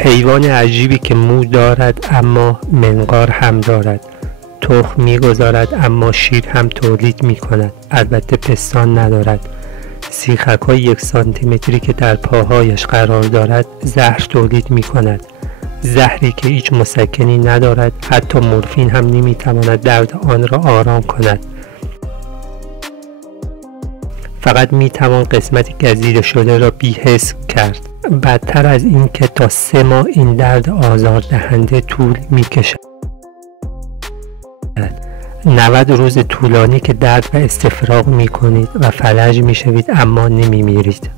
حیوان عجیبی که مو دارد اما منقار هم دارد، تخم می‌گذارد اما شیر هم تولید می‌کند، البته پستان ندارد. سیخک‌های 1 سانتیمتری که در پاهایش قرار دارد زهر تولید می‌کند، زهری که هیچ مسکنی ندارد، حتی مورفین هم نمی‌تواند درد آن را آرام کند. فقط می‌توان قسمت گزیده شده را بی‌حس کرد. بدتر از این که تا 3 ماه این درد آزاردهنده طول می‌کشد. 90 روز طولانی که درد و استفراغ می‌کنید و فلج می‌شوید اما نمی‌میرید.